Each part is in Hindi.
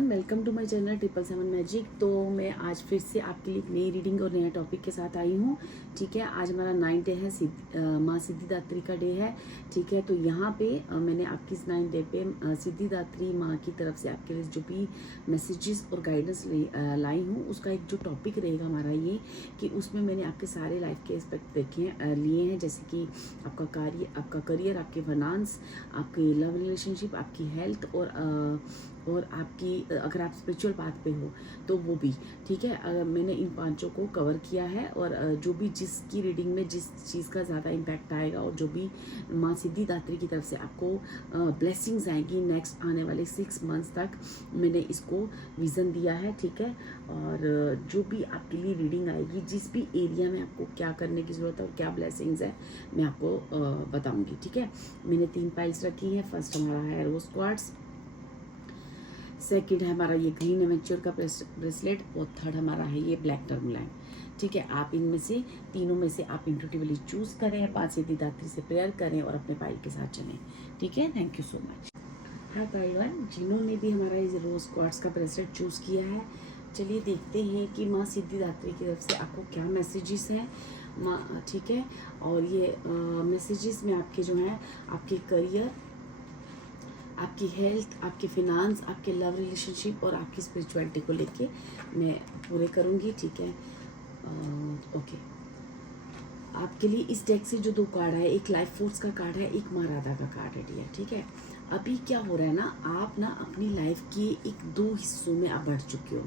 Everyone, welcome to my channel 777 magic. तो मैं आज फिर से आपके लिए एक नई रीडिंग और नया टॉपिक के साथ आई हूँ। ठीक है, आज हमारा 9 डे है, माँ सिद्धिदात्री का डे है। ठीक है, तो यहाँ पे मैंने आपकी इस 9 डे पे सिद्धिदात्री माँ की तरफ से आपके लिए जो भी मैसेजेस और गाइडेंस लाई हूँ, उसका एक जो टॉपिक रहेगा हमारा ये कि उसमें मैंने आपके सारे लाइफ के एस्पेक्ट लिए हैं, जैसे कि आपका करियर, आपके फाइनेंस, आपकी लव रिलेशनशिप, आपकी हेल्थ और आपकी अगर आप स्पिरिचुअल पाथ पे हो तो वो भी। ठीक है, मैंने इन पांचों को कवर किया है और जो भी जिसकी रीडिंग में जिस चीज़ का ज़्यादा इम्पैक्ट आएगा और जो भी माँ सिद्धिदात्री की तरफ से आपको ब्लेसिंग्स आएंगी नेक्स्ट आने वाले 6 मंथ्स तक, मैंने इसको विज़न दिया है। ठीक है, और जो भी आपके लिए रीडिंग आएगी, जिस भी एरिया में आपको क्या करने की ज़रूरत है और क्या ब्लेसिंग्स है, मैं आपको बताऊँगी। ठीक है, मैंने 3 पाइल्स रखी हैं। फर्स्ट हमारा है रोज क्वार्ट्स, सेकंड है हमारा ये ग्रीन एवेंचर का ब्रेसलेट और थर्ड हमारा है ये ब्लैक टर्मलाइन। ठीक है, आप इनमें से तीनों में से आप इंट्यूटिवली चूज़ करें, माँ सिद्धिदात्री से प्रेयर करें और अपने पाइल के साथ चलें। ठीक है, थैंक यू सो मच। हाँ पाइल वन, जिन्होंने भी हमारा ये रोज क्वार्ट्स का ब्रेसलेट चूज़ किया है, चलिए देखते हैं कि माँ सिद्धिदात्री की तरफ से आपको क्या मैसेजेस हैं माँ। ठीक है, और ये मैसेजेस में आपके जो हैं आपके करियर, आपकी हेल्थ, आपके फिनांस, आपके लव रिलेशनशिप और आपकी स्पिरिचुअलिटी को लेके मैं पूरे करूँगी। ठीक है, ओके। आपके लिए इस डेक से जो 2 कार्ड है, एक लाइफ फोर्स का कार्ड है, एक माँ राधा का कार्ड है डियर। ठीक है, अभी क्या हो रहा है ना, आप ना अपनी लाइफ के एक 2 हिस्सों में आप बढ़ चुके हो।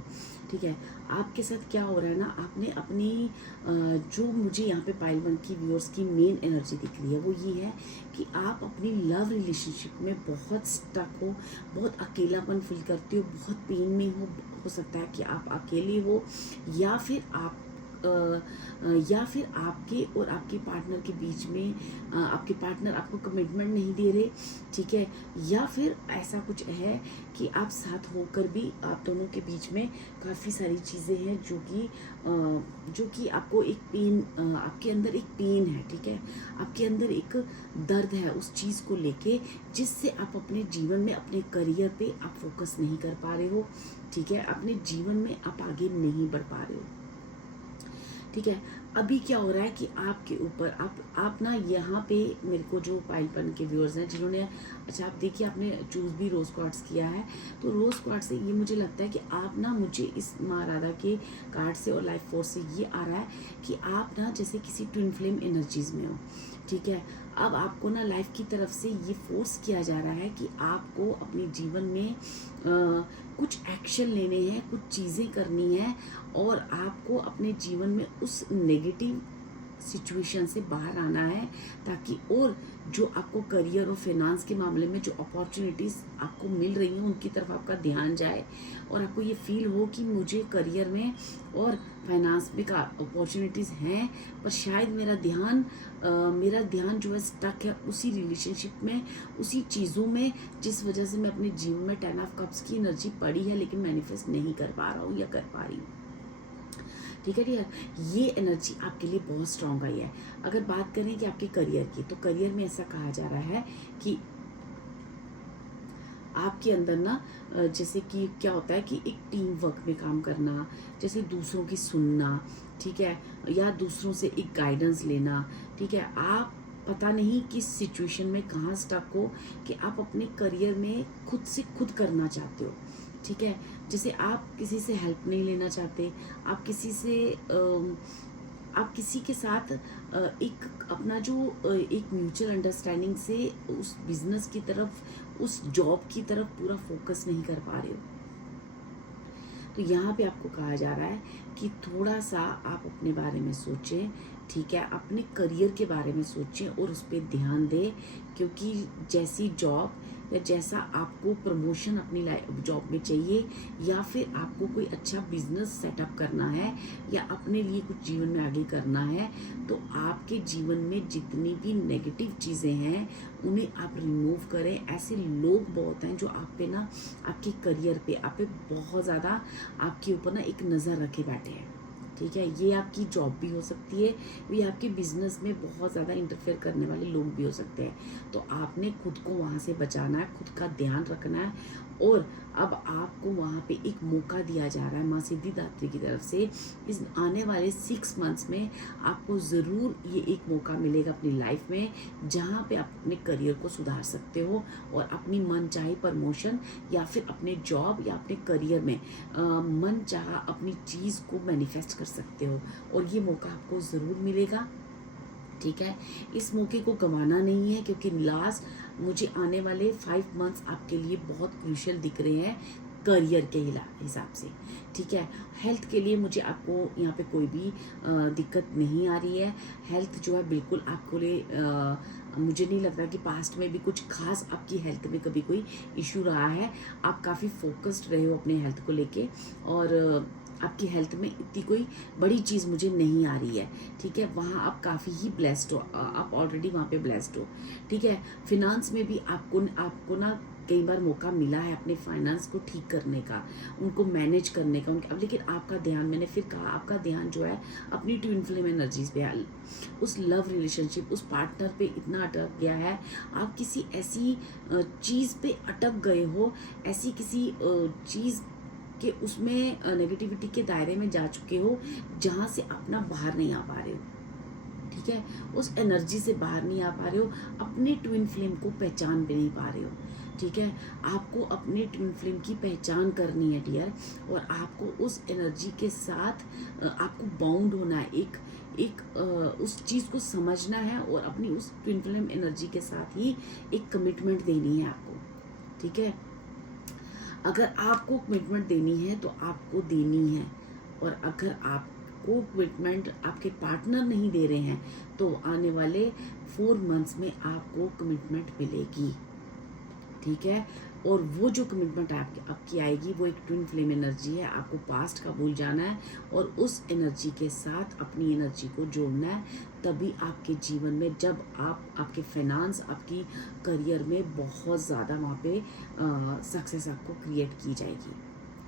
ठीक है, आपके साथ क्या हो रहा है ना, आपने अपनी जो मुझे यहाँ पे पाइल वन की व्यूअर्स की मेन एनर्जी दिख रही है वो ये है कि आप अपनी लव रिलेशनशिप में बहुत स्टक हो, बहुत अकेलापन फील करते हो, बहुत पेन में हो सकता है कि आप अकेले हो या फिर आपके और आपके पार्टनर के बीच में आपके पार्टनर आपको कमिटमेंट नहीं दे रहे। ठीक है, या फिर ऐसा कुछ है कि आप साथ होकर भी आप दोनों के बीच में काफ़ी सारी चीज़ें हैं जो कि आपको एक पेन, आपके अंदर एक पेन है। ठीक है, आपके अंदर एक दर्द है उस चीज़ को लेके, जिससे आप अपने जीवन में अपने करियर पे आप फोकस नहीं कर पा रहे हो। ठीक है, अपने जीवन में आप आगे नहीं बढ़ पा रहे हो। ठीक है, अभी क्या हो रहा है कि आपके ऊपर आप ना यहाँ पे मेरे को जो पाइलपन के व्यूअर्स हैं जिन्होंने, अच्छा आप देखिए आपने चूज़ भी रोज क्वार्ट्स किया है, तो रोज क्वार्ट्स से ये मुझे लगता है कि आप ना, मुझे इस माँ राधा के कार्ड से और लाइफ फोर्स से ये आ रहा है कि आप ना जैसे किसी ट्विन फ्लेम एनर्जीज में हो। ठीक है, अब आपको ना लाइफ की तरफ से ये फोर्स किया जा रहा है कि आपको अपने जीवन में कुछ एक्शन लेने हैं, कुछ चीज़ें करनी है और आपको अपने जीवन में उस नेगेटिव सिचुएशन से बाहर आना है, ताकि और जो आपको करियर और फाइनेंस के मामले में जो अपॉर्चुनिटीज़ आपको मिल रही हैं उनकी तरफ आपका ध्यान जाए और आपको ये फील हो कि मुझे करियर में और फाइनेंस में का अपॉर्चुनिटीज़ हैं, पर शायद मेरा ध्यान जो है स्टक है उसी रिलेशनशिप में, उसी चीज़ों में, जिस वजह से मैं अपने जीवन में 10 ऑफ कप्स की एनर्जी पड़ी है लेकिन मैनिफेस्ट नहीं कर पा रहा हूँ या कर पा रही हूँ। ठीक है डियर, ये एनर्जी आपके लिए बहुत स्ट्रांग आई है। अगर बात करें कि आपके करियर की, तो करियर में ऐसा कहा जा रहा है कि आपके अंदर ना जैसे कि क्या होता है कि एक टीम वर्क में काम करना, जैसे दूसरों की सुनना, ठीक है, या दूसरों से एक गाइडेंस लेना। ठीक है, आप पता नहीं किस सिचुएशन में कहाँ स्टक हो कि आप अपने करियर में खुद से खुद करना चाहते हो। ठीक है, जैसे आप किसी से हेल्प नहीं लेना चाहते, आप किसी के साथ एक अपना जो एक म्यूचुअल अंडरस्टैंडिंग से उस बिजनेस की तरफ, उस जॉब की तरफ पूरा फोकस नहीं कर पा रहे हो। तो यहाँ पे आपको कहा जा रहा है कि थोड़ा सा आप अपने बारे में सोचें। ठीक है, अपने करियर के बारे में सोचें और उस पर ध्यान दें, क्योंकि जैसी जॉब या जैसा आपको प्रमोशन अपनी जॉब में चाहिए, या फिर आपको कोई अच्छा बिजनेस सेटअप करना है या अपने लिए कुछ जीवन में आगे करना है, तो आपके जीवन में जितनी भी नेगेटिव चीज़ें हैं उन्हें आप रिमूव करें। ऐसे लोग बहुत हैं जो आप पे ना, आपके करियर पे, आप पे बहुत ज़्यादा आपके ऊपर ना एक नज़र रखे बैठे हैं। ठीक है, ये आपकी जॉब भी हो सकती है, ये आपके बिजनेस में बहुत ज़्यादा इंटरफेयर करने वाले लोग भी हो सकते हैं। तो आपने खुद को वहाँ से बचाना है, खुद का ध्यान रखना है और अब आपको वहाँ पे एक मौका दिया जा रहा है माँ सिद्धिदात्री की तरफ से। इस आने वाले 6 मंथ्स में आपको ज़रूर ये एक मौका मिलेगा अपनी लाइफ में, जहाँ पे आप अपने करियर को सुधार सकते हो और अपनी मनचाही प्रमोशन या फिर अपने जॉब या अपने करियर में मन चाहा अपनी चीज़ को मैनिफेस्ट कर सकते हो, और ये मौका आपको ज़रूर मिलेगा। ठीक है, इस मौके को गंवाना नहीं है, क्योंकि लास्ट मुझे आने वाले 5 मंथ्स आपके लिए बहुत क्रूशियल दिख रहे हैं करियर के हिसाब से। ठीक है, हेल्थ के लिए मुझे आपको यहाँ पे कोई भी दिक्कत नहीं आ रही है। हेल्थ जो है बिल्कुल आपको लिए मुझे नहीं लगता कि पास्ट में भी कुछ खास आपकी हेल्थ में कभी कोई इशू रहा है। आप काफ़ी फोकस्ड रहे हो अपने हेल्थ को लेके, और आपकी हेल्थ में इतनी कोई बड़ी चीज़ मुझे नहीं आ रही है। ठीक है, वहाँ आप काफ़ी ही ब्लेस्ड हो, आप ऑलरेडी वहाँ पे ब्लेस्ड हो। ठीक है, फिनांस में भी आपको ना कई बार मौका मिला है अपने फाइनेंस को ठीक करने का, उनको मैनेज करने का अब, लेकिन आपका ध्यान, मैंने फिर कहा, आपका ध्यान जो है अपनी ट्विन फ्लेम एनर्जीज पे है, उस लव रिलेशनशिप, उस पार्टनर पे इतना अटक गया है। आप किसी ऐसी चीज़ पे अटक गए हो, ऐसी किसी चीज़ कि उसमें नेगेटिविटी के दायरे में जा चुके हो, जहाँ से अपना बाहर नहीं आ पा रहे हो। ठीक है, उस एनर्जी से बाहर नहीं आ पा रहे हो, अपने ट्विन फ्लेम को पहचान भी नहीं पा रहे हो। ठीक है, आपको अपने ट्विन फ्लेम की पहचान करनी है डियर, और आपको उस एनर्जी के साथ आपको बाउंड होना है, उस चीज़ को समझना है, और अपनी उस ट्विन फ्लेम एनर्जी के साथ ही एक कमिटमेंट देनी है आपको। ठीक है, अगर आपको कमिटमेंट देनी है तो आपको देनी है, और अगर आपको कमिटमेंट आपके पार्टनर नहीं दे रहे हैं तो आने वाले 4 मंथ्स में आपको कमिटमेंट मिलेगी। ठीक है, और वो जो कमिटमेंट आपकी आएगी वो एक ट्विन फ्लेम एनर्जी है। आपको पास्ट का भूल जाना है और उस एनर्जी के साथ अपनी एनर्जी को जोड़ना है, तभी आपके जीवन में, जब आपके फाइनेंस, आपकी करियर में बहुत ज़्यादा वहाँ पे सक्सेस आपको क्रिएट की जाएगी।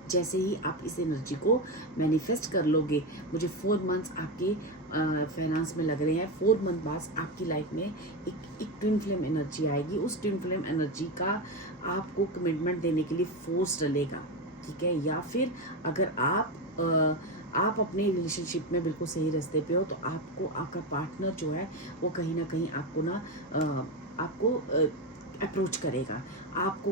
जैसे ही आप इस एनर्जी को मैनिफेस्ट कर लोगे, मुझे 4 मंथ्स आपके फाइनेंस में लग रहे हैं, 4 मंथ बाद आपकी लाइफ में एक ट्विन फ्लेम एनर्जी आएगी। उस ट्विन फ्लेम एनर्जी का आपको कमिटमेंट देने के लिए फोर्स डलेगा। ठीक है, या फिर अगर आप अपने रिलेशनशिप में बिल्कुल सही रास्ते पे हो, तो आपको आपका पार्टनर जो है वो कहीं ना कहीं आपको अप्रोच करेगा। आपको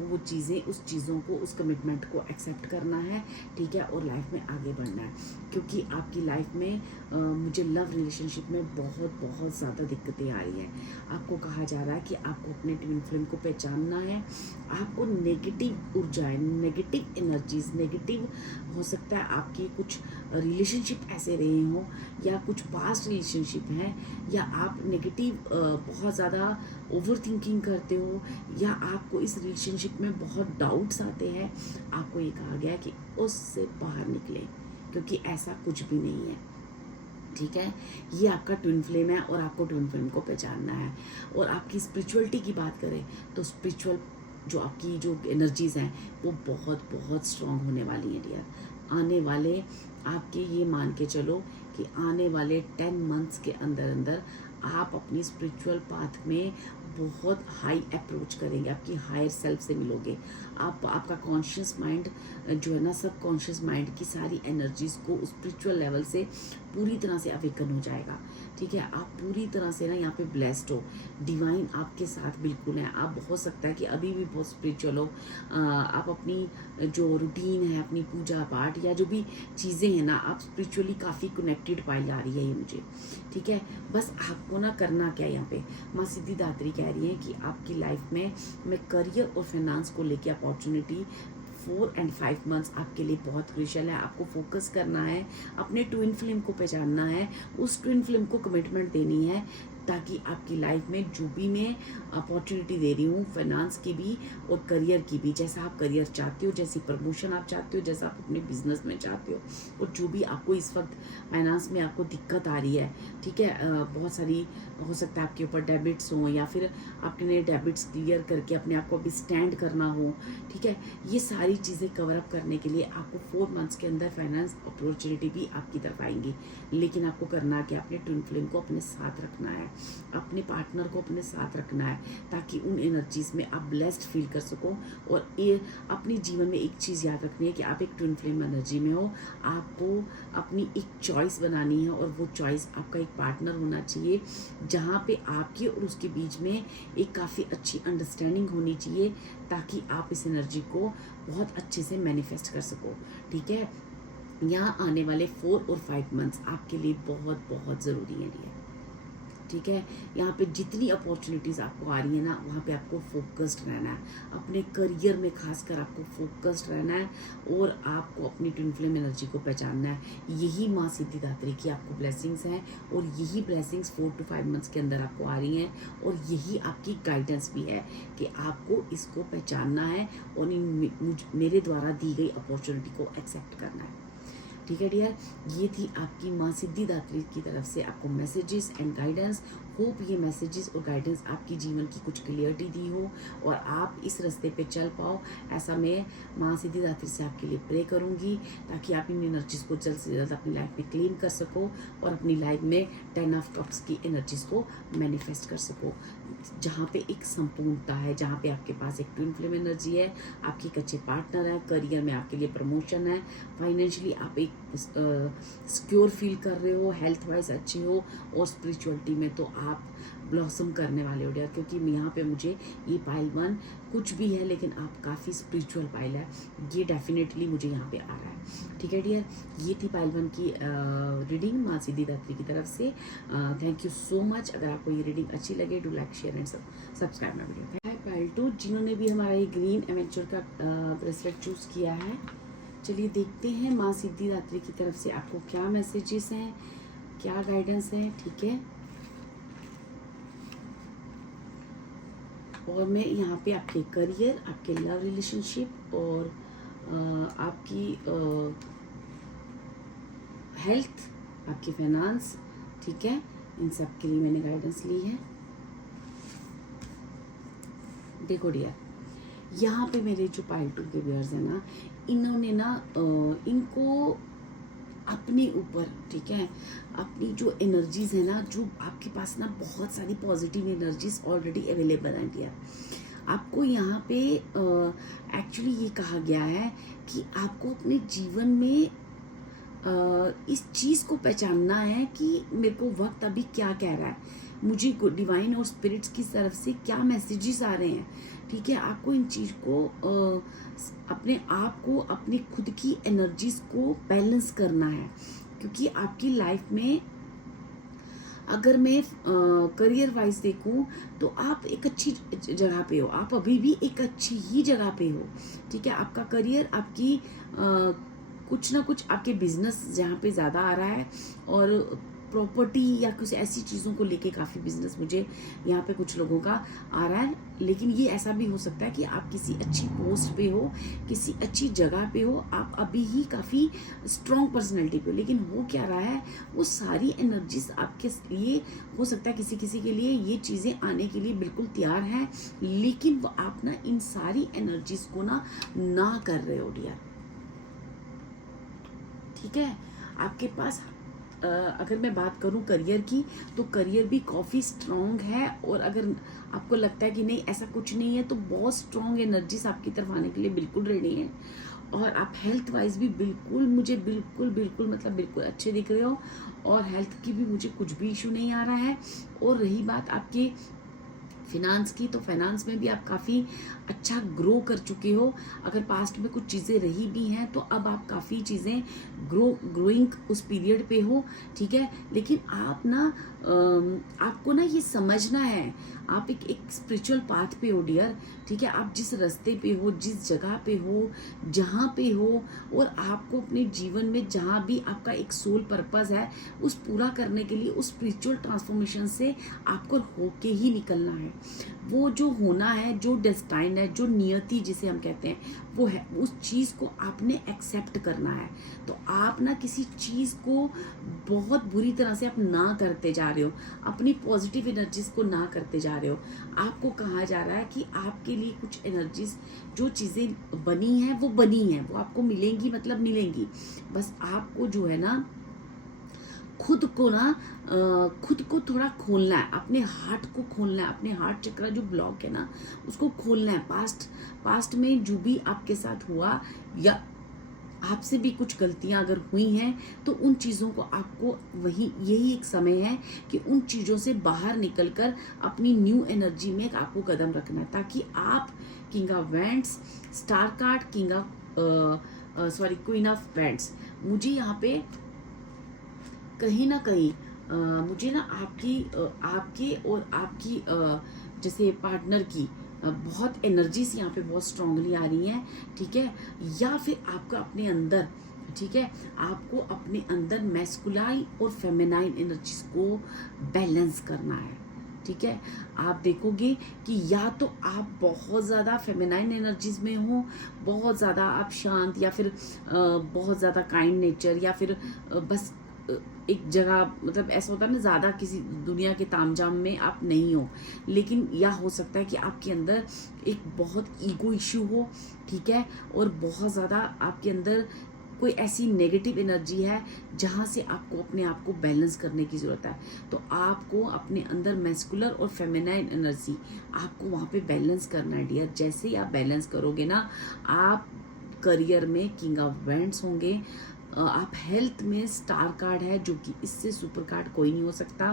वो चीज़ें, उस चीज़ों को, उस कमिटमेंट को एक्सेप्ट करना है। ठीक है, और लाइफ में आगे बढ़ना है, क्योंकि आपकी लाइफ में मुझे लव रिलेशनशिप में बहुत ज़्यादा दिक्कतें आ रही हैं। आपको कहा जा रहा है कि आपको अपने ट्विन फ्लेम को पहचानना है। आपको नेगेटिव ऊर्जाएं, नेगेटिव एनर्जीज, नेगेटिव हो सकता है आपके कुछ रिलेशनशिप ऐसे रहे हों, या कुछ पास्ट रिलेशनशिप हैं, या आप नेगेटिव बहुत ज़्यादा ओवर थिंकिंग करते हो, या आपको इस रिलेशनशिप में बहुत डाउट्स आते हैं। आपको ये कहा गया है कि उससे बाहर निकले, क्योंकि ऐसा कुछ भी नहीं है। ठीक है, ये आपका ट्विन फ्लेम है, और आपको ट्विन फ्लेम को पहचानना है। और आपकी स्पिरिचुअलिटी की बात करें तो स्पिरिचुअल जो आपकी जो एनर्जीज हैं वो बहुत स्ट्रांग होने वाली हैं डियर। आने वाले आपके, ये मान के चलो कि आने वाले 10 मंथ्स के अंदर आप अपनी स्पिरिचुअल पाथ में बहुत हाई अप्रोच करेंगे, आपकी हायर सेल्फ से मिलोगे। आपका कॉन्शियस माइंड जो है ना, सब कॉन्शियस माइंड की सारी एनर्जीज को स्पिरिचुअल लेवल से पूरी तरह से अवेकन हो जाएगा। ठीक है, आप पूरी तरह से ना यहाँ पे ब्लेस्ड हो, डिवाइन आपके साथ बिल्कुल है। आप हो सकता है कि अभी भी बहुत स्पिरिचुअल हो, आप अपनी जो रूटीन है, अपनी पूजा पाठ या जो भी चीज़ें हैं ना, आप स्पिरिचुअली काफ़ी कनेक्टेड पाई जा रही है ये मुझे। ठीक है, बस आपको ना करना क्या है, यहाँ पे माँ सिद्धिदात्री कह रही है कि आपकी लाइफ में करियर और फाइनेंस को लेके अपॉर्चुनिटी 4 और 5 मंथ्स आपके लिए बहुत क्रूशियल है। आपको फोकस करना है, अपने ट्विन फ्लेम को पहचानना है, उस ट्विन फ्लेम को कमिटमेंट देनी है, ताकि आपकी लाइफ में जो भी मैं अपॉर्चुनिटी दे रही हूँ, फाइनेंस की भी और करियर की भी, जैसा आप करियर चाहते हो, जैसी प्रमोशन आप चाहते हो, जैसा आप अपने बिजनेस में चाहते हो, और जो भी आपको इस वक्त फाइनेंस में आपको दिक्कत आ रही है। ठीक है, बहुत सारी हो सकता है आपके ऊपर डेबिट्स हों, या फिर आपने डेबिट्स क्लियर करके अपने आप को अभी स्टैंड करना हो। ठीक है, ये सारी चीज़ें कवर अप करने के लिए आपको 4 मंथ्स के अंदर फाइनेंस अपॉर्चुनिटी भी आपकी तरफ आएंगी, लेकिन आपको करना क्या, अपने ट्विन फ्लेम को अपने साथ रखना है। अपने पार्टनर को अपने साथ रखना है ताकि उन एनर्जीज में आप ब्लेस्ड फील कर सको। और ये अपने जीवन में एक चीज़ याद रखनी है कि आप एक ट्विन फ्लेम एनर्जी में हो, आपको अपनी एक चॉइस बनानी है और वो चॉइस आपका एक पार्टनर होना चाहिए जहाँ पे आपके और उसके बीच में एक काफ़ी अच्छी अंडरस्टैंडिंग होनी चाहिए ताकि आप इस एनर्जी को बहुत अच्छे से मैनिफेस्ट कर सको। ठीक है, यहाँ आने वाले 4 और 5 मंथ्स आपके लिए बहुत बहुत ज़रूरी है डियर। ठीक है, यहाँ पे जितनी अपॉर्चुनिटीज़ आपको आ रही है ना, वहाँ पे आपको फोकस्ड रहना है, अपने करियर में खासकर आपको फोकस्ड रहना है और आपको अपनी ट्विन फ्लेम एनर्जी को पहचानना है। यही माँ सिद्धिदात्री की आपको ब्लेसिंग्स हैं और यही ब्लेसिंग्स 4 to 5 मंथ्स के अंदर आपको आ रही हैं और यही आपकी गाइडेंस भी है कि आपको इसको पहचानना है और मेरे द्वारा दी गई अपॉर्चुनिटी को एक्सेप्ट करना है। ठीक है डियर, ये थी आपकी माँ सिद्धिदात्री की तरफ से आपको मैसेजेस एंड गाइडेंस। होप ये मैसेजेस और गाइडेंस आपकी जीवन की कुछ क्लियरिटी दी हो और आप इस रास्ते पे चल पाओ, ऐसा मैं माँ सिद्धिदात्री से आपके लिए प्रे करूँगी ताकि आप इन एनर्जीज़ को जल्द से जल्द अपनी लाइफ में क्लेम कर सको और अपनी लाइफ में 10 ऑफ कप्स की एनर्जीज़ को मैनिफेस्ट कर सको, जहाँ पे एक संपूर्णता है, जहाँ पे आपके पास एक ट्विन फ्लेम एनर्जी है, आपके एक अच्छे पार्टनर है, करियर में आपके लिए प्रमोशन है, फाइनेंशियली आप एक सिक्योर फील कर रहे हो, हेल्थ वाइज अच्छे हो और स्पिरिचुअलिटी में तो आप ब्लॉसम करने वाले हो डियर। क्योंकि यहाँ पे मुझे ये पाइल 1 कुछ भी है लेकिन आप काफ़ी स्पिरिचुअल पाइल है, ये डेफिनेटली मुझे यहाँ पे आ रहा है। ठीक है डियर, ये थी पाइल 1 की रीडिंग माँ सिद्धिदात्री की तरफ से। Thank you so much. अगर आपको ये रीडिंग अच्छी लगे do like share and subscribe my video. Hi pile 2 जिन्होंने भी हमारा ये ग्रीन एमेच्योर का ब्रेसलेट चूज़ किया है, चलिए देखते हैं माँ सिद्धिदात्री की तरफ से आपको क्या मैसेजेस हैं, क्या गाइडेंस है। ठीक है, और मैं यहाँ पे आपके करियर, आपके लव रिलेशनशिप और आपकी हेल्थ, आपकी फाइनेंस, ठीक है, इन सब के लिए मैंने गाइडेंस ली है। देखो डियर, यहाँ पे मेरे जो पाइल 2 के व्यूअर्स हैं ना, इन्होंने ना इनको अपने ऊपर, ठीक है, अपनी जो एनर्जीज है ना, जो आपके पास ना बहुत सारी पॉजिटिव एनर्जीज ऑलरेडी अवेलेबल हैं डियर। आपको यहाँ पे एक्चुअली ये कहा गया है कि आपको अपने जीवन में इस चीज़ को पहचानना है कि मेरे को वक्त अभी क्या कह रहा है, मुझे डिवाइन और स्पिरिट्स की तरफ से क्या मैसेजेस आ रहे हैं। ठीक है, आपको इन चीज़ को अपने आप को, अपनी खुद की एनर्जीज को बैलेंस करना है। क्योंकि आपकी लाइफ में अगर मैं करियर वाइज देखूं तो आप एक अच्छी जगह पे हो, आप अभी भी एक अच्छी ही जगह पे हो। ठीक है, आपका करियर, आपकी कुछ ना कुछ आपके बिजनेस जहाँ पे ज़्यादा आ रहा है और प्रॉपर्टी या कुछ ऐसी चीज़ों को लेके काफ़ी बिजनेस मुझे यहाँ पे कुछ लोगों का आ रहा है। लेकिन ये ऐसा भी हो सकता है कि आप किसी अच्छी पोस्ट पे हो, किसी अच्छी जगह पे हो, आप अभी ही काफ़ी स्ट्रॉन्ग पर्सनैलिटी पे हो, लेकिन हो क्या रहा है, वो सारी एनर्जीज आपके लिए हो सकता है किसी किसी के लिए ये चीज़ें आने के लिए बिल्कुल तैयार हैं, लेकिन वो आप ना इन सारी एनर्जीज को ना कर रहे हो डियर। ठीक है, आपके पास अगर मैं बात करूं करियर की, तो करियर भी काफ़ी स्ट्रॉन्ग है और अगर आपको लगता है कि नहीं ऐसा कुछ नहीं है, तो बहुत स्ट्रॉन्ग एनर्जीज आपकी तरफ आने के लिए बिल्कुल रेडी हैं। और आप हेल्थ वाइज भी बिल्कुल मुझे बिल्कुल मतलब बिल्कुल अच्छे दिख रहे हो और हेल्थ की भी मुझे कुछ भी इशू नहीं आ रहा है। और रही बात आपकी फिनांस की, तो फाइनेंस में भी आप काफ़ी अच्छा ग्रो कर चुके हो। अगर पास्ट में कुछ चीज़ें रही भी हैं तो अब आप काफ़ी चीज़ें ग्रोइंग उस पीरियड पे हो। ठीक है, लेकिन आप ना आपको ना ये समझना है, आप एक स्पिरिचुअल पाथ पे हो डियर। ठीक है, आप जिस रास्ते पे हो, जिस जगह पे हो, जहाँ पे हो, और आपको अपने जीवन में जहाँ भी आपका एक सोल पर्पस है उस पूरा करने के लिए उस स्पिरिचुअल ट्रांसफॉर्मेशन से आपको होके ही निकलना है। वो जो होना है, जो डेस्टाइन है, जो नियति जिसे हम कहते हैं, वो है, उस चीज़ को आपने एक्सेप्ट करना है। तो आप ना किसी चीज़ को बहुत बुरी तरह से आप ना करते जा रहे हो, अपनी पॉजिटिव एनर्जीज को ना करते जा रहे हो। आपको कहा जा रहा है कि आपके लिए कुछ एनर्जीज, जो चीज़ें बनी हैं वो बनी हैं, वो आपको मिलेंगी, मतलब मिलेंगी। बस आपको जो है ना खुद को ना खुद को थोड़ा खोलना है, अपने हार्ट को खोलना है, अपने हार्ट चक्र जो ब्लॉक है ना उसको खोलना है। पास्ट में जो भी आपके साथ हुआ या आपसे भी कुछ गलतियां अगर हुई हैं तो उन चीज़ों को आपको वही यही एक समय है कि उन चीज़ों से बाहर निकलकर अपनी न्यू एनर्जी में एक आपको कदम रखना है, ताकि आप king of wands, star card, king of queen of wands, मुझे यहाँ पे कहीं ना कहीं मुझे ना आपके और आपकी जैसे पार्टनर की बहुत एनर्जीज यहाँ पे बहुत स्ट्रांगली आ रही हैं, ठीक है। या फिर आपको अपने अंदर, ठीक है, आपको अपने अंदर मैस्कुलाइन और फेमिनाइन एनर्जीज को बैलेंस करना है, ठीक है। आप देखोगे कि या तो आप बहुत ज़्यादा फेमिनाइन एनर्जीज में हो, बहुत ज़्यादा आप शांत, या फिर बहुत ज़्यादा काइंड नेचर, या फिर बस एक जगह, मतलब ऐसा होता है ना, ज़्यादा किसी दुनिया के तामझाम में आप नहीं हो। लेकिन या हो सकता है कि आपके अंदर एक बहुत ईगो इश्यू हो, ठीक है, और बहुत ज़्यादा आपके अंदर कोई ऐसी नेगेटिव एनर्जी है जहाँ से आपको अपने आप को बैलेंस करने की ज़रूरत है। तो आपको अपने अंदर मैस्कुलर और फेमिनाइन एनर्जी आपको वहाँ पे बैलेंस करना है डियर। जैसे ही आप बैलेंस करोगे ना, आप करियर में किंग ऑफ वैंड्स होंगे, आप हेल्थ में स्टार कार्ड है, जो कि इससे सुपर कार्ड कोई नहीं हो सकता,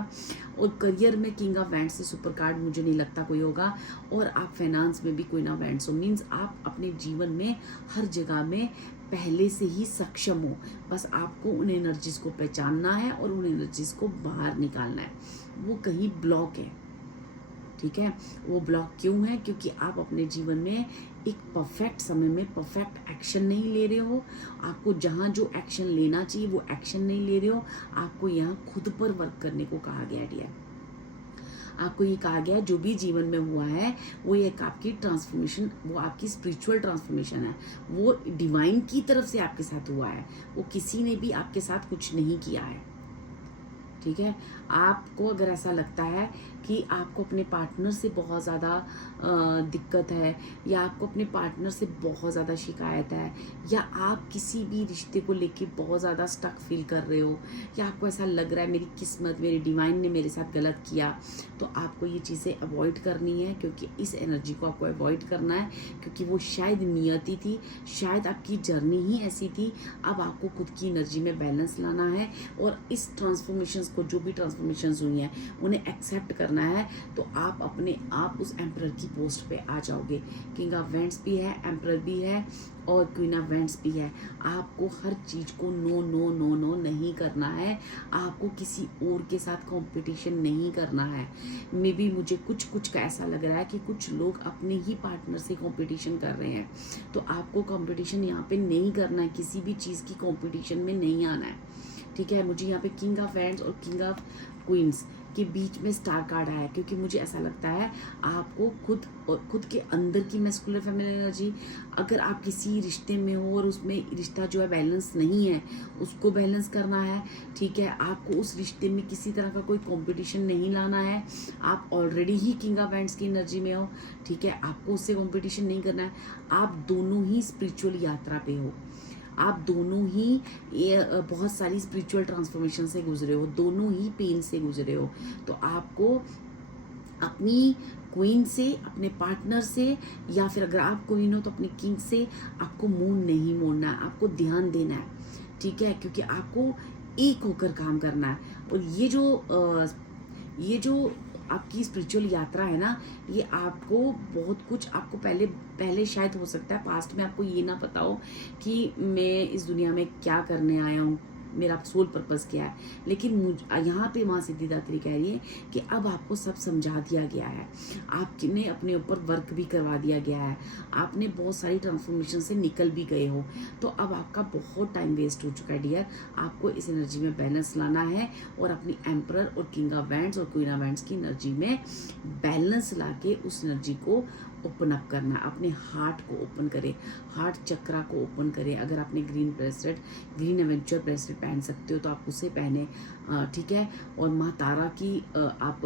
और करियर में किंग ऑफ वैंड्स से सुपर कार्ड मुझे नहीं लगता कोई होगा, और आप फाइनेंस में भी क्वीन ऑफ वैंड्स हो। मीन्स आप अपने जीवन में हर जगह में पहले से ही सक्षम हो, बस आपको उन एनर्जीज को पहचानना है और उन एनर्जीज को बाहर निकालना है। वो कहीं ब्लॉक है, ठीक है। वो ब्लॉक क्यों है? क्योंकि आप अपने जीवन में एक परफेक्ट समय में परफेक्ट एक्शन नहीं ले रहे हो। आपको जहाँ जो एक्शन लेना चाहिए वो एक्शन नहीं ले रहे हो। आपको यहाँ खुद पर वर्क करने को कहा गया डियर। आपको ये कहा गया जो भी जीवन में हुआ है वो एक आपकी ट्रांसफॉर्मेशन, वो आपकी स्पिरिचुअल ट्रांसफॉर्मेशन है, वो डिवाइन की तरफ से आपके साथ हुआ है, वो किसी ने भी आपके साथ कुछ नहीं किया है, ठीक है। आपको अगर ऐसा लगता है कि आपको अपने पार्टनर से बहुत ज़्यादा दिक्कत है, या आपको अपने पार्टनर से बहुत ज़्यादा शिकायत है, या आप किसी भी रिश्ते को लेके बहुत ज़्यादा स्टक फील कर रहे हो, या आपको ऐसा लग रहा है मेरी किस्मत, मेरे डिवाइन ने मेरे साथ गलत किया, तो आपको ये चीज़ें अवॉइड करनी है, क्योंकि इस एनर्जी को आपको अवॉइड करना है, क्योंकि वो शायद नियति थी, शायद आपकी जर्नी ही ऐसी थी। अब आपको खुद की एनर्जी में बैलेंस लाना है, और इस ट्रांसफॉर्मेशंस को, जो भी ट्रांसफॉर्मेशंस हुई हैं उन्हें एक्सेप्ट करना है, तो आप अपने आप उस एम्परर की पोस्ट पे आ जाओगे। किंग ऑफ वैंड्स भी है, एम्परर भी है, और क्वीन ऑफ वैंड्स भी है। आपको हर चीज़ को नो नो नो नो नहीं करना है, आपको किसी और के साथ कंपटीशन नहीं करना है। मे बी मुझे कुछ का ऐसा लग रहा है कि कुछ लोग अपने ही पार्टनर से कंपटीशन कर रहे हैं, तो आपको कंपटीशन यहाँ पे नहीं करना है, किसी भी चीज़ की कंपटीशन में नहीं आना है, ठीक है। मुझे यहाँ पे किंग ऑफ वैंड्स और किंग ऑफ क्वींस के बीच में स्टार कार्ड आया, क्योंकि मुझे ऐसा लगता है आपको खुद के अंदर की मैस्कुलर फेमिनिन एनर्जी, अगर आप किसी रिश्ते में हो और उसमें रिश्ता जो है बैलेंस नहीं है, उसको बैलेंस करना है, ठीक है। आपको उस रिश्ते में किसी तरह का कोई कंपटीशन नहीं लाना है। आप already he king of wands की एनर्जी में हो, ठीक है, आपको उससे कंपटीशन नहीं करना है। आप दोनों ही स्पिरिचुअल यात्रा पे हो, आप दोनों ही बहुत सारी स्पिरिचुअल ट्रांसफॉर्मेशन से गुजरे हो, दोनों ही पेन से गुजरे हो, तो आपको अपनी क्वीन से, अपने पार्टनर से, या फिर अगर आप क्वीन हो तो अपने किंग से आपको मुंह नहीं मोड़ना है, आपको ध्यान देना है, ठीक है, क्योंकि आपको एक होकर काम करना है। और ये जो आपकी स्पिरिचुअल यात्रा है ना, ये आपको बहुत कुछ, आपको पहले शायद हो सकता है पास्ट में आपको ये ना पता हो कि मैं इस दुनिया में क्या करने आया हूँ, मेरा सोल पर्पस क्या है, लेकिन यहाँ पे माँ सिद्धिदात्री कह रही है कि अब आपको सब समझा दिया गया है, आपने अपने ऊपर वर्क भी करवा दिया गया है, आपने बहुत सारी ट्रांसफॉर्मेशन से निकल भी गए हो, तो अब आपका बहुत टाइम वेस्ट हो चुका है डियर। आपको इस एनर्जी में बैलेंस लाना है, और अपनी एम्परर और किंग ऑफ वैंड्स और क्वीन ऑफ वैंड्स की एनर्जी में बैलेंस ला के उस एनर्जी को ओपन अप करना, अपने हार्ट को ओपन करें, हार्ट चक्रा को ओपन करें। अगर आपने ग्रीन ब्रेसलेट, ग्रीन एवेंचर ब्रेसलेट पहन सकते हो तो आप उसे पहने, ठीक है। और माँ तारा की आप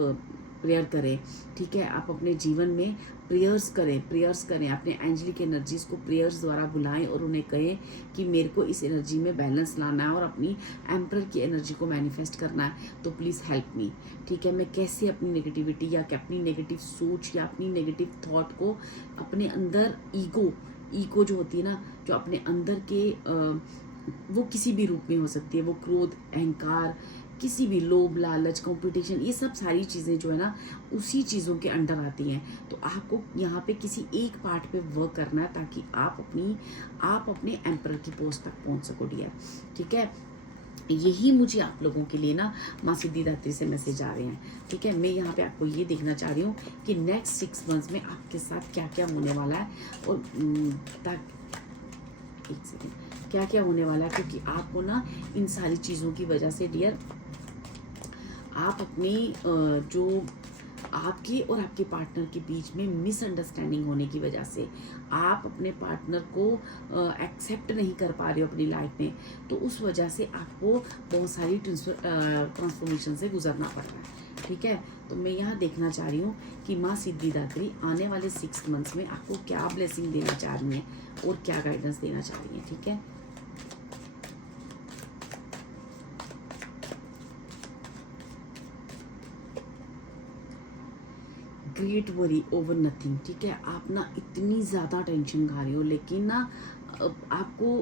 प्रेयर करें, ठीक है। आप अपने जीवन में प्रेयर्स करें, अपने एंजलिक एनर्जीज़ को प्रेयर्स द्वारा बुलाएं और उन्हें कहें कि मेरे को इस एनर्जी में बैलेंस लाना है और अपनी एम्परर की एनर्जी को मैनिफेस्ट करना है, तो प्लीज़ हेल्प मी, ठीक है। मैं कैसे अपनी नेगेटिविटी या अपनी नेगेटिव सोच या अपनी नेगेटिव थॉट को अपने अंदर ईगो जो होती है ना, जो अपने अंदर के वो किसी भी रूप में हो सकती है, वो क्रोध, अहंकार, किसी भी लोभ, लालच, कंपटीशन, ये सब सारी चीज़ें जो है ना उसी चीज़ों के अंडर आती हैं। तो आपको यहाँ पे किसी एक पार्ट पे वर्क करना है ताकि आप अपने एम्परर की पोस्ट तक पहुँच सको डियर, ठीक है। यही मुझे आप लोगों के लिए ना माँ सिद्धिदात्री से मैसेज आ रहे हैं, ठीक है। मैं यहाँ पे आपको ये देखना चाह रही हूँ कि नेक्स्ट 6 मंथ्स में आपके साथ क्या क्या होने वाला है और एक सेकेंड, क्या क्या होने वाला है, क्योंकि आपको ना इन सारी चीज़ों की वजह से डियर आप अपनी जो आपके और आपके पार्टनर के बीच में मिसअंडरस्टैंडिंग होने की वजह से आप अपने पार्टनर को एक्सेप्ट नहीं कर पा रहे हो अपनी लाइफ में, तो उस वजह से आपको बहुत सारी ट्रांसफॉर्मेशन से गुजरना पड़ रहा है, ठीक है। तो मैं यहाँ देखना चाह रही हूँ कि माँ सिद्धिदात्री आने वाले 6 मंथ्स में आपको क्या ब्लेसिंग देना चाह रही हैं और क्या गाइडेंस देना चाह रही हैं, ठीक है। ग्रेट वरी ओवर नथिंग, ठीक है। आप ना इतनी ज़्यादा टेंशन खा रहे हो, लेकिन ना आपको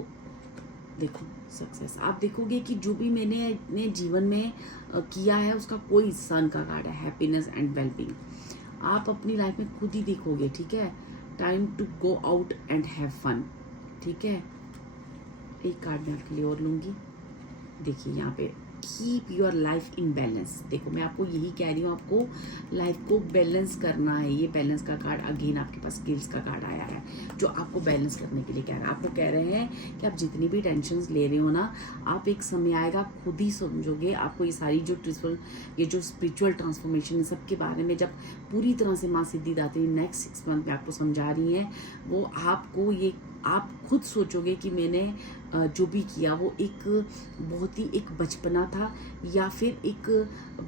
देखो सक्सेस, आप देखोगे कि जो भी मैंने अपने जीवन में किया है उसका कोई सन का कार्ड है, हैप्पीनेस एंड वेलबींग। आप अपनी लाइफ में खुद ही देखोगे, ठीक है। Time to go out and have fun, ठीक है। एक कार्ड मैं आपके लिए और लूँगी, देखिए यहाँ पे keep your life in balance. देखो मैं आपको यही कह रही हूँ, आपको लाइफ को बैलेंस करना है। ये बैलेंस का कार्ड अगेन आपके पास गिल्स का कार्ड आया है जो आपको बैलेंस करने के लिए कह रहा है। आपको कह रहे हैं कि आप जितनी भी टेंशन्स ले रहे हो ना, आप एक समय आएगा खुद ही समझोगे। आपको ये सारी जो स्पिरिचुअल ट्रांसफॉर्मेशन है सबके बारे में जब पूरी तरह से माँ सिद्धिदात्री नेक्स्ट 6 मंथ में आपको समझा रही हैं, वो आपको ये आप खुद सोचोगे कि मैंने जो भी किया वो एक बहुत ही एक बचपना था या फिर एक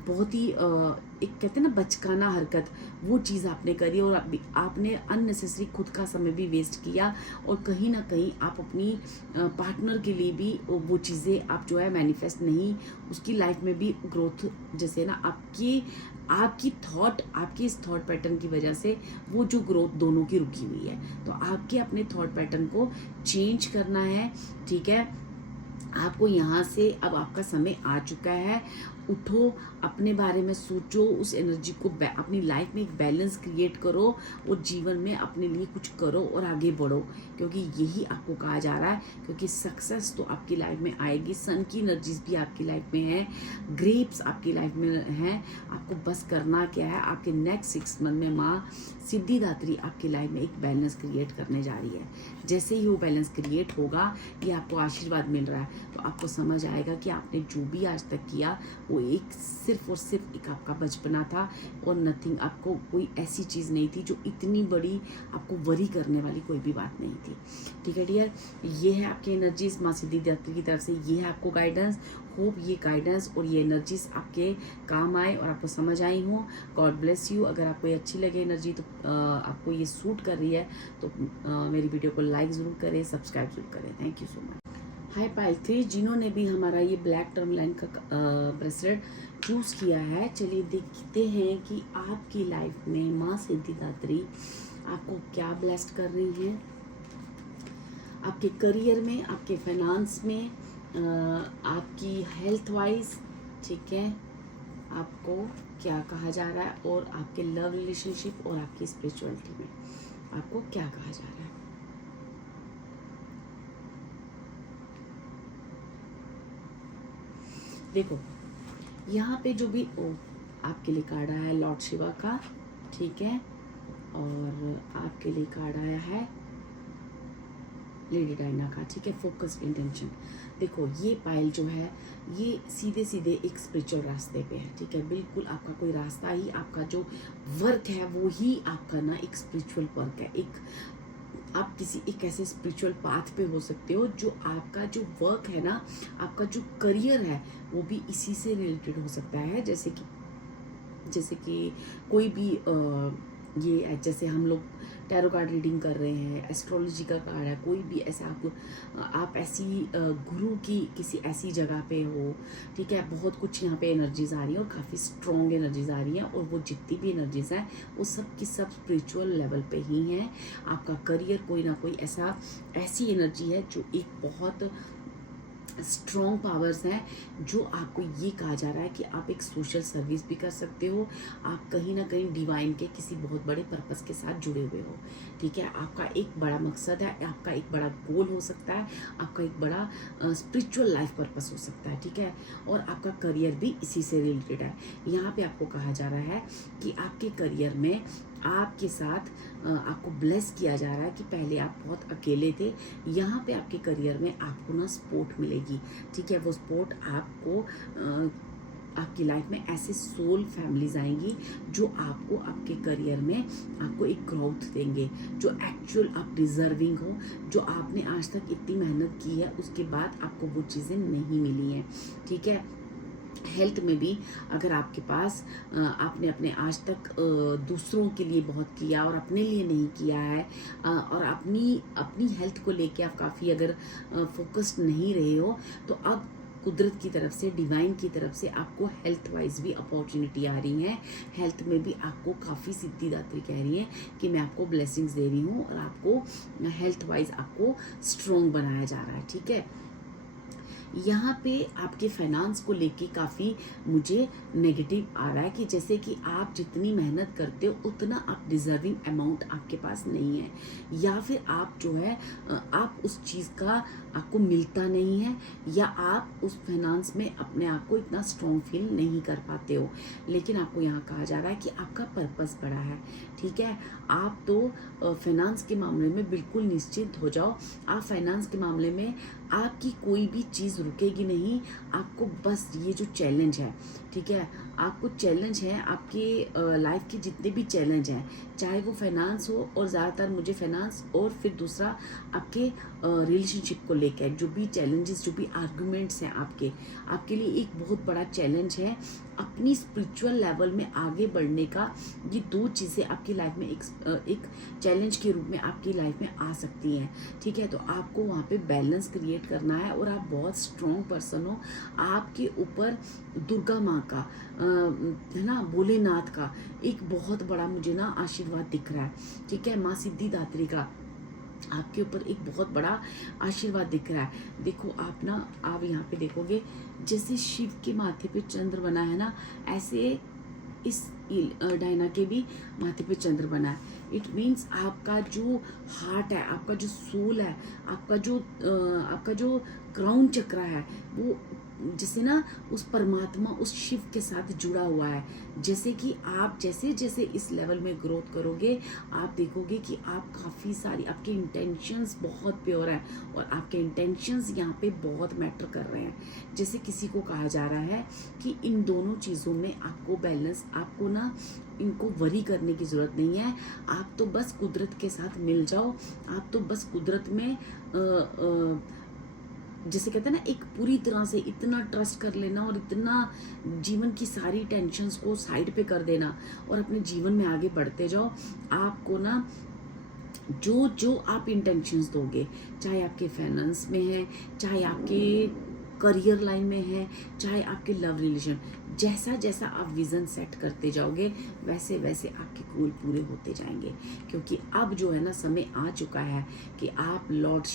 बहुत ही एक कहते हैं ना बचकाना हरकत, वो चीज़ आपने करी और आपने अननेसेसरी खुद का समय भी वेस्ट किया और कहीं ना कहीं आप अपनी पार्टनर के लिए भी वो चीज़ें आप जो है मैनिफेस्ट नहीं, उसकी लाइफ में भी ग्रोथ जैसे ना आपकी इस थॉट पैटर्न की वजह से वो जो ग्रोथ दोनों की रुकी हुई है। तो आपके अपने थॉट पैटर्न को चेंज करना है, ठीक है। आपको यहाँ से अब आपका समय आ चुका है, उठो, अपने बारे में सोचो, उस एनर्जी को अपनी लाइफ में एक बैलेंस क्रिएट करो और जीवन में अपने लिए कुछ करो और आगे बढ़ो, क्योंकि यही आपको कहा जा रहा है। क्योंकि सक्सेस तो आपकी लाइफ में आएगी, सन की एनर्जीज भी आपकी लाइफ में है, ग्रेप्स आपकी लाइफ में हैं। आपको बस करना क्या है, आपके नेक्स्ट 6 मंथ में माँ सिद्धिदात्री आपकी लाइफ में एक बैलेंस क्रिएट करने जा रही है। जैसे ही वो बैलेंस क्रिएट होगा, ये आपको आशीर्वाद मिल रहा है, तो आपको समझ आएगा कि आपने जो भी आज तक किया वो एक सिर्फ और सिर्फ एक आपका बचपना था और नथिंग, आपको कोई ऐसी चीज़ नहीं थी जो इतनी बड़ी आपको वरी करने वाली कोई भी बात नहीं थी, ठीक है डियर। ये है आपकी एनर्जीज माँ सिद्धिदात्री की तरफ से, ये है आपको गाइडेंस। होप ये गाइडेंस और ये एनर्जीज आपके काम आए और आपको समझ आई हो। God bless you. अगर आपको ये अच्छी लगे एनर्जी तो आपको ये सूट कर रही है तो मेरी वीडियो को लाइक ज़रूर करें, सब्सक्राइब ज़रूर करें। Thank you so much. Hi pile 3, जिन्होंने भी हमारा ये ब्लैक टर्म लाइन का ब्रेसलेट चूज़ किया है, चलिए देखते हैं कि आपकी लाइफ में माँ सिद्धिदात्री आपको क्या ब्लेस्ड कर रही हैं, आपके करियर में, आपके फाइनेंस में, आपकी हेल्थ वाइज, ठीक है, आपको क्या कहा जा रहा है, और आपके लव रिलेशनशिप और आपकी स्पिरिचुअलिटी में आपको क्या कहा जा रहा है। देखो यहाँ पे जो भी आपके लिए कार्ड आया है लॉर्ड शिवा का, ठीक है, और आपके लिए कार्ड आया है लेडी डायना का, ठीक है, फोकस्ड इंटेंशन। देखो ये पायल जो है ये सीधे सीधे एक स्पिरिचुअल रास्ते पे है, ठीक है, बिल्कुल आपका कोई रास्ता ही, आपका जो वर्क है वो ही आपका ना एक स्पिरिचुअल वर्क है। एक आप किसी एक ऐसे स्पिरिचुअल पाथ पे हो सकते हो जो आपका जो वर्क है ना, आपका जो करियर है वो भी इसी से रिलेटेड हो सकता है। जैसे कि जैसे कि कोई भी ये जैसे हम लोग टैरो कार्ड रीडिंग कर रहे हैं, एस्ट्रोलॉजी का कार्ड है, कोई भी ऐसा आप ऐसी गुरु की किसी ऐसी जगह पे हो, ठीक है, बहुत कुछ यहाँ पे एनर्जीज आ रही है और काफ़ी स्ट्रॉन्ग एनर्जीज आ रही हैं, और वो जितनी भी एनर्जीज हैं वो सब की सब स्पिरिचुअल लेवल पे ही हैं। आपका करियर कोई ना कोई ऐसी एनर्जी है जो एक बहुत स्ट्रॉन्ग पावर्स हैं, जो आपको ये कहा जा रहा है कि आप एक सोशल सर्विस भी कर सकते हो, आप कहीं ना कहीं डिवाइन के किसी बहुत बड़े पर्पस के साथ जुड़े हुए हो, ठीक है। आपका एक बड़ा मकसद है, आपका एक बड़ा गोल हो सकता है, आपका एक बड़ा स्पिरिचुअल लाइफ पर्पस हो सकता है, ठीक है, और आपका करियर भी इसी से रिलेटेड है। यहाँ पे आपको कहा जा रहा है कि आपके करियर में आपके साथ आपको ब्लेस किया जा रहा है कि पहले आप बहुत अकेले थे, यहाँ पे आपके करियर में आपको ना सपोर्ट मिलेगी, ठीक है। वो सपोर्ट आपको आपकी लाइफ में ऐसे सोल फैमिलीज आएंगी जो आपको आपके करियर में आपको एक ग्रोथ देंगे, जो एक्चुअल आप डिजर्विंग हो, जो आपने आज तक इतनी मेहनत की है उसके बाद आपको वो चीज़ें नहीं मिली हैं, ठीक है। हेल्थ में भी अगर आपके पास आपने अपने आज तक दूसरों के लिए बहुत किया और अपने लिए नहीं किया है, और अपनी हेल्थ को लेके आप काफ़ी अगर फोकस्ड नहीं रहे हो, तो अब कुदरत की तरफ से, डिवाइन की तरफ से आपको हेल्थ वाइज भी अपॉर्चुनिटी आ रही है। हेल्थ में भी आपको काफ़ी सिद्धिदात्री कह रही है कि मैं आपको ब्लेसिंग्स दे रही हूँ और आपको हेल्थ वाइज आपको स्ट्रॉन्ग बनाया जा रहा है, ठीक है। यहाँ पे आपके फाइनेंस को लेके काफ़ी मुझे नेगेटिव आ रहा है कि जैसे कि आप जितनी मेहनत करते हो उतना आप डिजर्विंग अमाउंट आपके पास नहीं है, या फिर आप जो है आप उस चीज़ का आपको मिलता नहीं है, या आप उस फाइनेंस में अपने आप को इतना स्ट्रॉन्ग फील नहीं कर पाते हो। लेकिन आपको यहाँ कहा जा रहा है कि आपका पर्पस बड़ा है, ठीक है। आप तो फाइनेंस के मामले में बिल्कुल निश्चिंत हो जाओ। आप फाइनेंस के मामले में आपकी कोई भी चीज़ रुकेगी नहीं। आपको बस ये जो चैलेंज है, ठीक है, आपको चैलेंज है आपके लाइफ के जितने भी चैलेंज हैं, चाहे वो फाइनेंस हो, और ज़्यादातर मुझे फाइनेंस, और फिर दूसरा आपके रिलेशनशिप को लेकर जो भी चैलेंजेस, जो भी आर्गुमेंट्स हैं आपके लिए एक बहुत बड़ा चैलेंज है अपनी स्पिरिचुअल लेवल में आगे बढ़ने का। ये दो चीज़ें आपकी लाइफ में एक चैलेंज के रूप में आपकी लाइफ में आ सकती हैं, ठीक है। तो आपको वहाँ पे बैलेंस क्रिएट करना है, और आप बहुत स्ट्रॉन्ग पर्सन हो। आपके ऊपर दुर्गा माँ का है ना, भोलेनाथ का एक बहुत बड़ा मुझे ना आशीर्वाद दिख रहा है, ठीक है। माँ सिद्धिदात्री का आपके ऊपर एक बहुत बड़ा आशीर्वाद दिख रहा है। देखो आप यहाँ पे देखोगे जैसे शिव के माथे पे चंद्र बना है ना, ऐसे इस डायना के भी माथे पे चंद्र बना है। इट मीन्स आपका जो हार्ट है, आपका जो सोल है, आपका जो क्राउन चक्र है, वो जैसे ना उस परमात्मा, उस शिव के साथ जुड़ा हुआ है। जैसे कि आप जैसे जैसे इस लेवल में ग्रोथ करोगे, आप देखोगे कि आप काफ़ी सारी, आपके इंटेंशंस बहुत प्योर हैं, और आपके इंटेंशंस यहाँ पे बहुत मैटर कर रहे हैं। जैसे किसी को कहा जा रहा है कि इन दोनों चीज़ों में आपको बैलेंस, आपको ना इनको वरी करने की ज़रूरत नहीं है। आप तो बस कुदरत के साथ मिल जाओ, आप तो बस कुदरत में जैसे कहते हैं ना, एक पूरी तरह से इतना ट्रस्ट कर लेना, और इतना जीवन की सारी टेंशन्स को साइड पे कर देना, और अपने जीवन में आगे बढ़ते जाओ। आपको ना जो आप इंटेंशंस दोगे, चाहे आपके फाइनेंस में है, चाहे आपके करियर लाइन में है, चाहे आपके लव रिलेशन, जैसा जैसा आप विज़न सेट करते जाओगे वैसे वैसे आपके गोल पूरे होते जाएंगे। क्योंकि अब जो है ना, समय आ चुका है कि आप लॉर्ड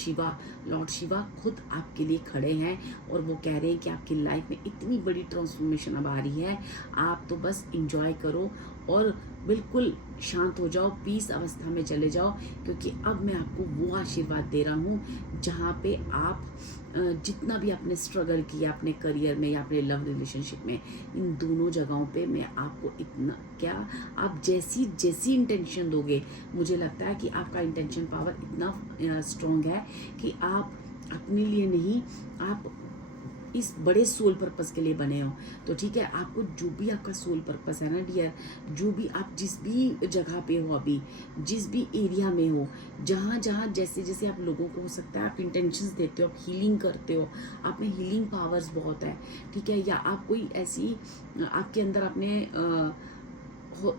शिवा खुद आपके लिए खड़े हैं, और वो कह रहे हैं कि आपकी लाइफ में इतनी बड़ी ट्रांसफॉर्मेशन अब आ रही है। आप तो बस इंजॉय करो और बिल्कुल शांत हो जाओ, पीस अवस्था में चले जाओ, क्योंकि अब मैं आपको वो आशीर्वाद दे रहा हूँ जहाँ पे आप जितना भी आपने स्ट्रगल किया अपने करियर में या अपने लव रिलेशनशिप में, इन दोनों जगहों पे मैं आपको इतना क्या, आप जैसी इंटेंशन दोगे, मुझे लगता है कि आपका इंटेंशन पावर इतना स्ट्रॉन्ग है कि आप अपने लिए नहीं, आप इस बड़े सोल पर्पस के लिए बने हो। तो ठीक है, आपको जो भी आपका सोल पर्पस है ना डियर, जो भी आप जिस भी जगह पे हो, अभी जिस भी एरिया में हो, जहाँ जहाँ जैसे जैसे आप लोगों को हो सकता है आप इंटेंशंस देते हो, आप हीलिंग करते हो, आप में हीलिंग पावर्स बहुत है, ठीक है। या आप कोई ऐसी आपके अंदर आपने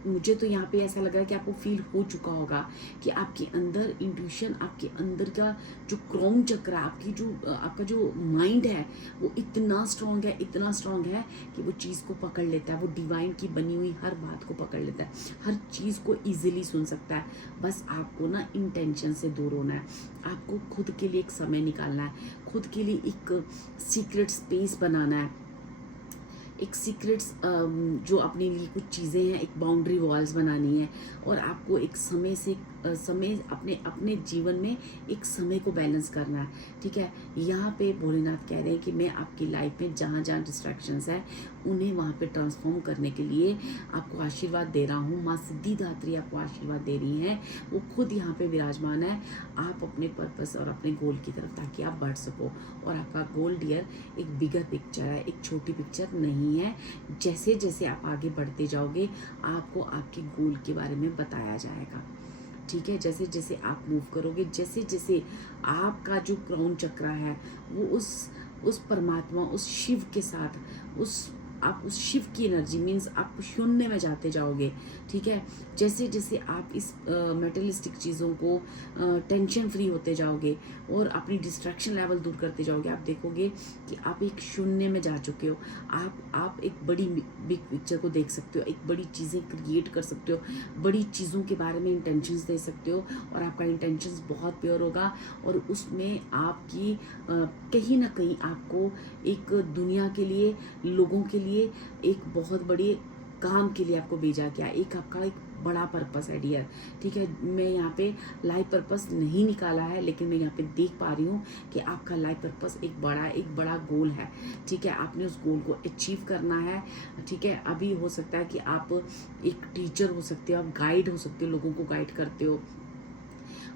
मुझे तो यहाँ पे ऐसा लग रहा है कि आपको फील हो चुका होगा कि आपके अंदर इंट्यूशन, आपके अंदर का जो क्राउन चक्र, आपकी जो आपका जो माइंड है वो इतना स्ट्रांग है, इतना स्ट्रांग है कि वो चीज़ को पकड़ लेता है, वो डिवाइन की बनी हुई हर बात को पकड़ लेता है, हर चीज़ को ईजिली सुन सकता है। बस आपको ना इंटेंशन से दूर होना है, आपको खुद के लिए एक समय निकालना है, खुद के लिए एक सीक्रेट स्पेस बनाना है, एक सीक्रेट्स जो अपने लिए कुछ चीज़ें हैं, एक बाउंड्री वॉल्स बनानी है, और आपको एक समय से समय अपने अपने जीवन में एक समय को बैलेंस करना है। ठीक है, यहाँ पे भोलेनाथ कह रहे हैं कि मैं आपकी लाइफ में जहाँ जहाँ डिस्ट्रैक्शंस है उन्हें वहाँ पे ट्रांसफॉर्म करने के लिए आपको आशीर्वाद दे रहा हूँ। माँ सिद्धिदात्री आपको आशीर्वाद दे रही हैं, वो खुद यहाँ पे विराजमान है। आप अपने पर्पस और अपने गोल की तरफ ताकि आप बढ़ सको, और आपका गोल डियर एक बिगर पिक्चर है, एक छोटी पिक्चर नहीं है। जैसे जैसे आप आगे बढ़ते जाओगे आपको आपके गोल के बारे में बताया जाएगा। ठीक है, जैसे जैसे आप मूव करोगे, जैसे जैसे आपका जो क्राउन चक्र है वो उस परमात्मा, उस शिव के साथ, आप उस शिव की एनर्जी मीन्स आप शून्य में जाते जाओगे। ठीक है, जैसे जैसे आप इस मेटलिस्टिक चीज़ों को टेंशन फ्री होते जाओगे और अपनी डिस्ट्रैक्शन लेवल दूर करते जाओगे, आप देखोगे कि आप एक शून्य में जा चुके हो। आप एक बड़ी बिग पिक्चर को देख सकते हो, एक बड़ी चीज़ें क्रिएट कर सकते हो, बड़ी चीज़ों के बारे में इंटेंशंस दे सकते हो, और आपका इंटेंशंस बहुत प्योर होगा, और उसमें आपकी कहीं ना कहीं आपको एक दुनिया के लिए, लोगों के लिए, एक बहुत बड़ी काम के लिए आपको भेजा गया, एक आपका एक बड़ा पर्पस है डियर। ठीक है, मैं यहाँ पे लाइफ पर्पस नहीं निकाला है, लेकिन मैं यहाँ पे देख पा रही हूँ कि आपका लाइफ पर्पस एक बड़ा गोल है। ठीक है, आपने उस गोल को अचीव करना है। ठीक है, अभी हो सकता है कि आप एक टीचर हो सकते हो, आप गाइड हो सकते हो, लोगों को गाइड करते हो।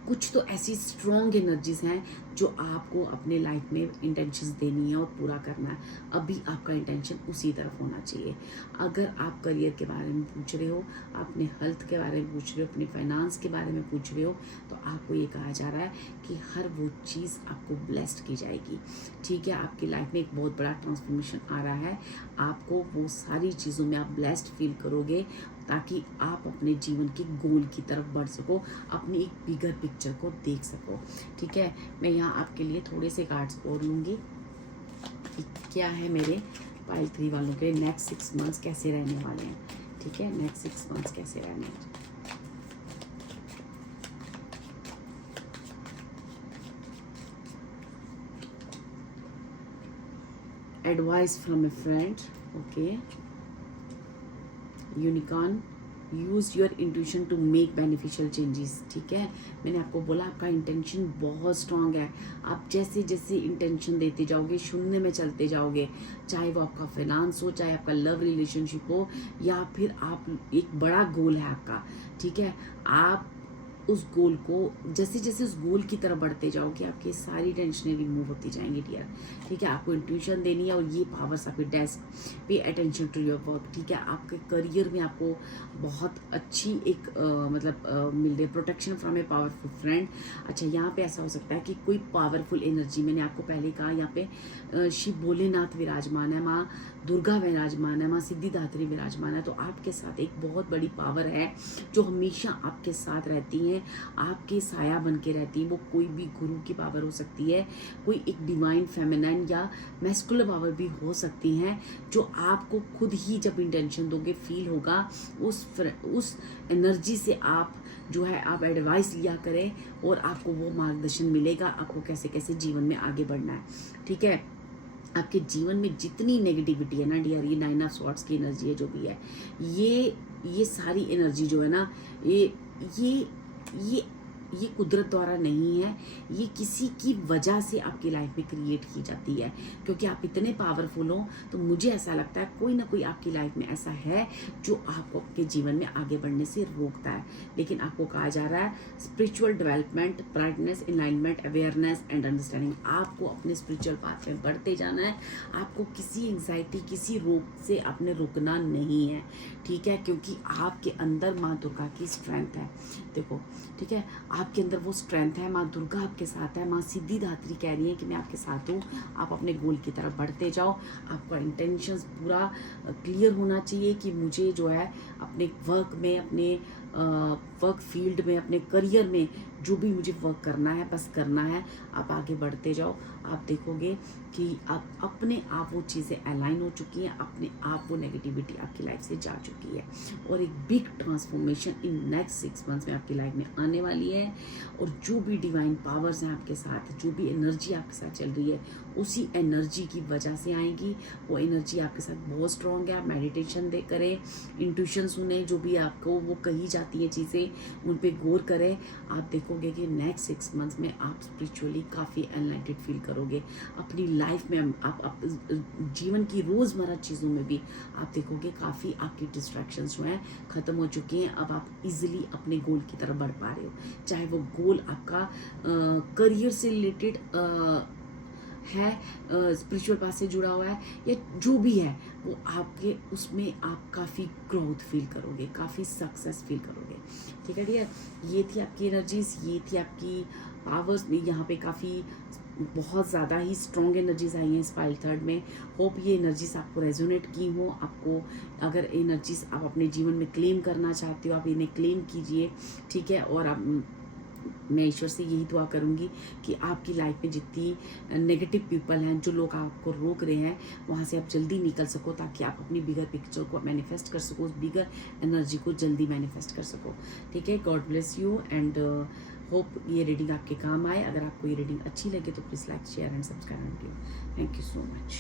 कुछ तो ऐसी स्ट्रॉन्ग एनर्जीज हैं जो आपको अपने लाइफ में इंटेंशंस देनी है और पूरा करना है। अभी आपका इंटेंशन उसी तरफ होना चाहिए। अगर आप करियर के बारे में पूछ रहे हो, अपने हेल्थ के बारे में पूछ रहे हो, अपनी फाइनेंस के बारे में पूछ रहे हो, तो आपको ये कहा जा रहा है कि हर वो चीज़ आपको ब्लेस्ड की जाएगी। ठीक है, आपकी लाइफ में एक बहुत बड़ा ट्रांसफॉर्मेशन आ रहा है। आपको वो सारी चीज़ों में आप ब्लेस्ड फील करोगे, ताकि आप अपने जीवन के गोल की तरफ बढ़ सको, अपनी एक बिगर पिक्चर को देख सको। ठीक है, मैं यहाँ आपके लिए थोड़े से कार्ड्स और लूँगी कि क्या है मेरे पाइल 3 वालों के नेक्स्ट 6 मंथ्स कैसे रहने वाले हैं। ठीक है, नेक्स्ट 6 मंथ्स कैसे रहने वाले हैं। Advice from a friend. Okay, unicorn, use your intuition to make beneficial changes. ठीक है, मैंने आपको बोला आपका इंटेंशन बहुत स्ट्रांग है। आप जैसे जैसे इंटेंशन देते जाओगे, शून्य में चलते जाओगे, चाहे वो आपका फाइनेंस हो, चाहे आपका लव रिलेशनशिप हो, या फिर आप एक बड़ा गोल है आपका। ठीक है, आप उस गोल को जैसे जैसे उस गोल की तरफ बढ़ते जाओगे, आपकी सारी टेंशनें रिमूव होती जाएंगी डियर। ठीक है, आपको इंट्यूशन देनी है, और ये पावर्स आपके desk pay attention to your work. ठीक है, आपके करियर में आपको बहुत अच्छी एक मिल रही है, protection from a powerful friend. अच्छा, यहाँ पे ऐसा हो सकता है कि कोई पावरफुल एनर्जी, मैंने आपको पहले कहा यहाँ पे शिव भोलेनाथ विराजमान है, माँ दुर्गा विराजमान है, माँ सिद्धिदात्री विराजमान है। तो आपके साथ एक बहुत बड़ी पावर है जो हमेशा आपके साथ रहती है, आपके साया बन के रहती है। वो कोई भी गुरु की पावर हो सकती है, कोई एक डिवाइन फेमिनाइन या मैस्कुलर पावर भी हो सकती हैं, जो आपको खुद ही जब इंटेंशन दोगे फील होगा। उस एनर्जी से आप जो है आप एडवाइस लिया करें, और आपको वो मार्गदर्शन मिलेगा आपको कैसे कैसे जीवन में आगे बढ़ना है। ठीक है, आपके जीवन में जितनी नेगेटिविटी है ना डियर, ये 9 ऑफ स्वॉर्ड्स की एनर्जी है जो भी है, ये सारी एनर्जी जो है ना, ये कुदरत द्वारा नहीं है, ये किसी की वजह से आपकी लाइफ में क्रिएट की जाती है। क्योंकि आप इतने पावरफुल हो, तो मुझे ऐसा लगता है कोई ना कोई आपकी लाइफ में ऐसा है जो आपको आपके जीवन में आगे बढ़ने से रोकता है। लेकिन आपको कहा जा रहा है spiritual development, brightness, enlightenment, awareness and understanding. आपको अपने स्पिरिचुअल पाथ में बढ़ते जाना है। आपको किसी एंग्जाइटी, किसी रोग से आपने रुकना नहीं है। ठीक है, क्योंकि आपके अंदर माँ दुर्गा की स्ट्रेंथ है। देखो, ठीक है, आपके अंदर वो स्ट्रेंथ है, माँ दुर्गा आपके साथ है, माँ सिद्धिदात्री कह रही है कि मैं आपके साथ हूँ। आप अपने गोल की तरफ बढ़ते जाओ। आपका इंटेंशंस पूरा क्लियर होना चाहिए कि मुझे जो है अपने वर्क में, अपने वर्क फील्ड में, अपने करियर में जो भी मुझे वर्क करना है बस करना है। आप आगे बढ़ते जाओ। आप देखोगे कि आप अपने आप वो चीज़ें अलाइन हो चुकी हैं, अपने आप वो नेगेटिविटी आपकी लाइफ से जा चुकी है और एक big transformation in next 6 months में आपकी लाइफ में आने वाली है। और जो भी डिवाइन पावर्स हैं आपके साथ, जो भी एनर्जी आपके साथ चल रही है, उसी एनर्जी की वजह से आएगी। वो एनर्जी आपके साथ बहुत स्ट्रॉन्ग है। आप मेडिटेशन दे करें, इंट्यूशन सुने, जो भी आपको वो कही जाती है चीज़ें उन पे गौर करें। आप देखोगे कि नेक्स्ट 6 मंथ्स में आप स्पिरिचुअली काफ़ी एनलाइटेड फील करोगे। अपनी लाइफ में आप जीवन की रोज़मर्रा चीज़ों में भी आप देखोगे काफ़ी आपकी डिस्ट्रैक्शंस जो हैं ख़त्म हो चुकी हैं। अब आप इजीली अपने गोल की तरफ बढ़ पा रहे हो, चाहे वो गोल आपका करियर से रिलेटेड है, स्पिरिचुअल पाथ से जुड़ा हुआ है, या जो भी है वो आपके उसमें आप काफ़ी ग्रोथ फील करोगे, काफ़ी सक्सेस फील करोगे। ठीक है डियर, ये थी आपकी एनर्जीज, ये थी आपकी पावर्स। यहाँ पे काफ़ी बहुत ज़्यादा ही स्ट्रॉन्ग एनर्जीज आई हैं इस फाइल थर्ड में। होप ये एनर्जीज आपको रेजोनेट की हो। आपको अगर एनर्जीज आप अपने जीवन में क्लेम करना चाहते हो, आप इन्हें क्लेम कीजिए। ठीक है, और आप मैं ईश्वर से यही दुआ करूंगी कि आपकी लाइफ में जितनी नेगेटिव पीपल हैं, जो लोग आपको रोक रहे हैं, वहाँ से आप जल्दी निकल सको, ताकि आप अपनी बिगर पिक्चर को मैनिफेस्ट कर सको, उस बिगर एनर्जी को जल्दी मैनिफेस्ट कर सको। ठीक है, God bless you and hope ये रीडिंग आपके काम आए। अगर आपको ये रीडिंग अच्छी लगे तो please like, share and subscribe. Thank you so much.